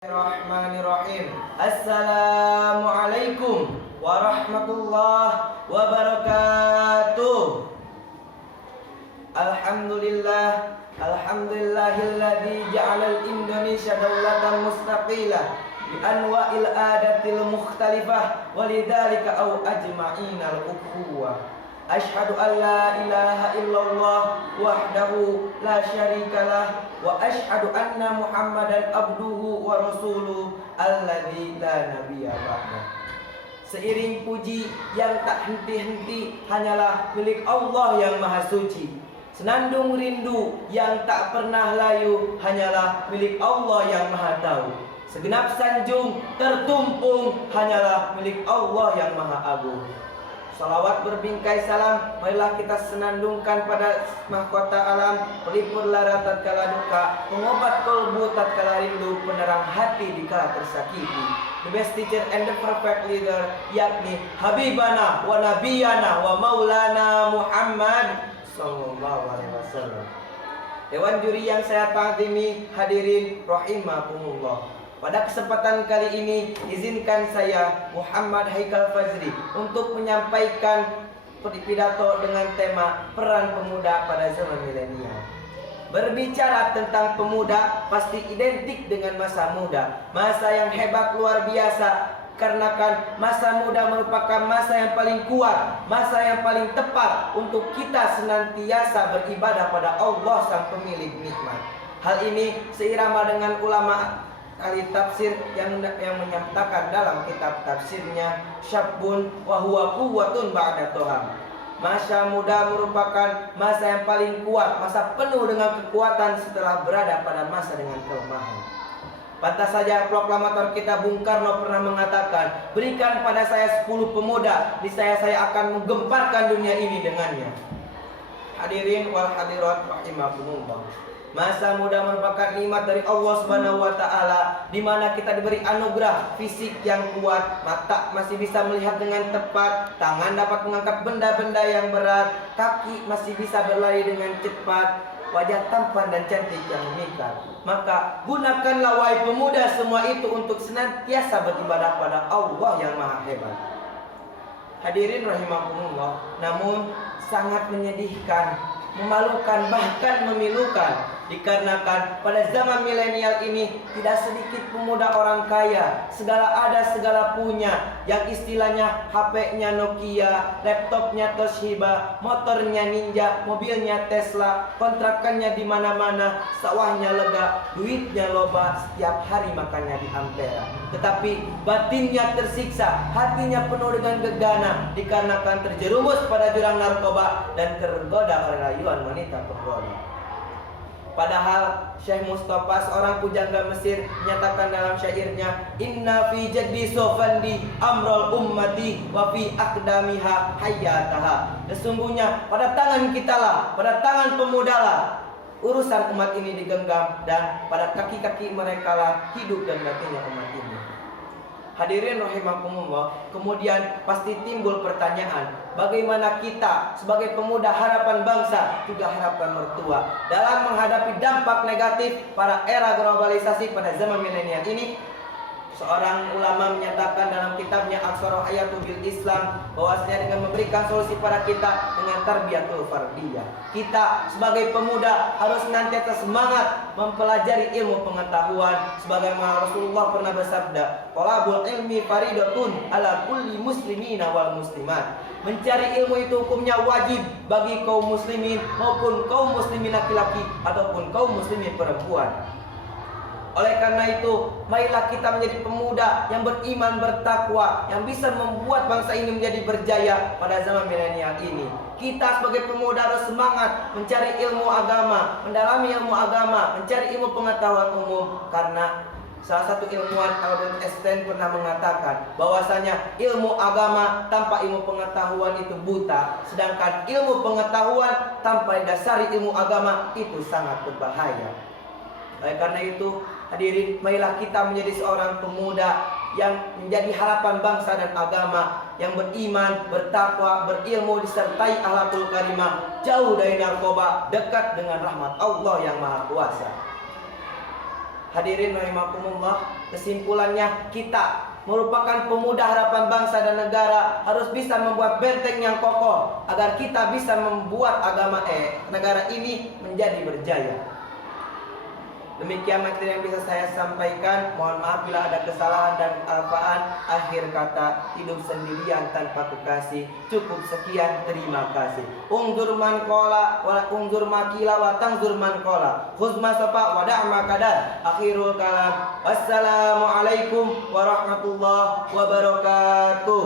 Bismillahirrahmanirrahim. Assalamualaikum warahmatullahi wabarakatuh. Alhamdulillahilladzi ja'alal Indonesia daulatan mustaqilah bi anwa'il adatil mukhtalifah walidzalika au ajma'inal ukhuwah. Asyhadu an la ilaha illallah wahdahu la syarikalah wa asyhadu anna Muhammadan abduhu wa rasuluh alladzi la nabiyya ba'dah. Seiring puji yang tak henti-henti hanyalah milik Allah yang Maha Suci. Senandung rindu yang tak pernah layu hanyalah milik Allah yang Maha Tahu. Segenap sanjung tertumpung hanyalah milik Allah yang Maha Agung. Salawat berbingkai salam, marilah kita senandungkan pada mahkota alam, pelipur lara tatkala duka, pengobat kolbu tatkala rindu, penerang hati dikala tersakiti. The best teacher and the perfect leader, yakni Habibana wa Nabiyana wa Maulana Muhammad sallallahu alaihi wasallam. Dewan juri yang saya tangtimi, hadirin rahimakumullah. Pada kesempatan kali ini, izinkan saya Muhammad Haikal Fazri untuk menyampaikan pidato dengan tema peran pemuda pada zaman milenial. Berbicara tentang pemuda pasti identik dengan masa muda, masa yang hebat luar biasa. Karena kan masa muda merupakan masa yang paling kuat, masa yang paling tepat untuk kita senantiasa beribadah pada Allah sang pemilik nikmat. Hal ini seirama dengan ulama ahli tafsir yang menyatakan dalam kitab tafsirnya, syabun wa huwa quwwatun ba'da tuham. Masa muda merupakan masa yang paling kuat, masa penuh dengan kekuatan setelah berada pada masa dengan kelemahan. Pantas saja proklamator kita Bung Karno pernah mengatakan, berikan pada saya 10 pemuda, niscaya saya akan menggemparkan dunia ini dengannya. Hadirin wal hadirat rahimakumullah. Masa muda merupakan nikmat dari Allah Subhanahu wa taala, di mana kita diberi anugerah fisik yang kuat, mata masih bisa melihat dengan tepat, tangan dapat mengangkat benda-benda yang berat, kaki masih bisa berlari dengan cepat, wajah tampan dan cantik yang memikat. Maka gunakanlah wahai pemuda semua itu untuk senantiasa beribadah pada Allah yang Maha Hebat. Hadirin rahimakumullah, namun sangat menyedihkan, memalukan, bahkan memilukan, dikarenakan pada zaman milenial ini tidak sedikit pemuda orang kaya, segala ada segala punya, yang istilahnya HP-nya Nokia, laptopnya Toshiba, motornya Ninja, mobilnya Tesla, kontrakannya di mana-mana, sawahnya lega, duitnya loba, setiap hari makannya di Ampera. Tetapi batinnya tersiksa, hatinya penuh dengan gegana, dikarenakan terjerumus pada jurang narkoba dan tergoda oleh rayuan wanita penggoda. Padahal Syekh Mustafa, seorang pujangga Mesir, menyatakan dalam syairnya, inna fi jaddi sofandi amrul ummati wa fi aqdamiha hayataha. Sesungguhnya pada tangan kita lah, pada tangan pemuda lah urusan umat ini digenggam, dan pada kaki-kaki mereka lah hidup dan matinya umat ini. Hadirin rahimakumullah, kemudian pasti timbul pertanyaan, bagaimana kita sebagai pemuda harapan bangsa, juga harapan mertua, dalam menghadapi dampak negatif para era globalisasi pada zaman milenial ini? Seorang ulama menyatakan dalam kitabnya Aksara Hayatul Bil Islam, bahwasanya dengan memberikan solusi pada kita dengan tarbiyatul fardiyah, kita sebagai pemuda harus senantiasa semangat mempelajari ilmu pengetahuan, sebagaimana Rasulullah pernah bersabda, talabul ilmi faridatun ala kulli muslimina wal muslimat. Mencari ilmu itu hukumnya wajib bagi kaum muslimin maupun kaum muslimin laki-laki ataupun kaum muslimin perempuan. Oleh karena itu, marilah kita menjadi pemuda yang beriman, bertakwa, yang bisa membuat bangsa ini menjadi berjaya pada zaman milenial ini. Kita sebagai pemuda harus semangat mencari ilmu agama, mendalami ilmu agama, mencari ilmu pengetahuan umum. Karena salah satu ilmuwan Albert Einstein pernah mengatakan bahwasanya ilmu agama tanpa ilmu pengetahuan itu buta, sedangkan ilmu pengetahuan tanpa dasari ilmu agama itu sangat berbahaya. Oleh karena itu, hadirin, marilah kita menjadi seorang pemuda yang menjadi harapan bangsa dan agama, yang beriman, bertakwa, berilmu, disertai akhlakul karimah, jauh jauh dari narkoba, dekat dengan rahmat Allah yang Maha Kuasa. Hadirin rahimakumullah, kesimpulannya kita merupakan pemuda harapan bangsa dan negara harus bisa membuat benteng yang kokoh agar kita bisa membuat negara ini menjadi berjaya. Demikian materi yang bisa saya sampaikan. Mohon maaf bila ada kesalahan dan alfaan. Akhir kata, hidup sendirian tanpa kekasih. Cukup sekian, terima kasih. Ungzur man qala wa ungzur makila wa tangzur man qala. Khuzma safa wa da'ma kadar. Akhirul kalam. Wassalamualaikum warahmatullahi wabarakatuh.